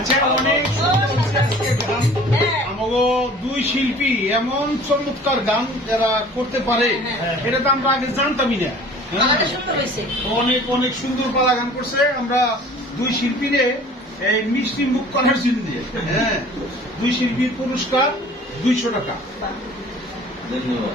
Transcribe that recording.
আচ্ছা, অনেক আমাগো দুই শিল্পী এমন চমৎকার গান যারা করতে পারে, এটা তো আমরা আগে জানতামই না। অনেক অনেক সুন্দর পালা গান করছে। আমরা দুই শিল্পীরে এই মিষ্টি মুখ করার জন্য হ্যাঁ, দুই শিল্পীর পুরস্কার 200 টাকা। ধন্যবাদ।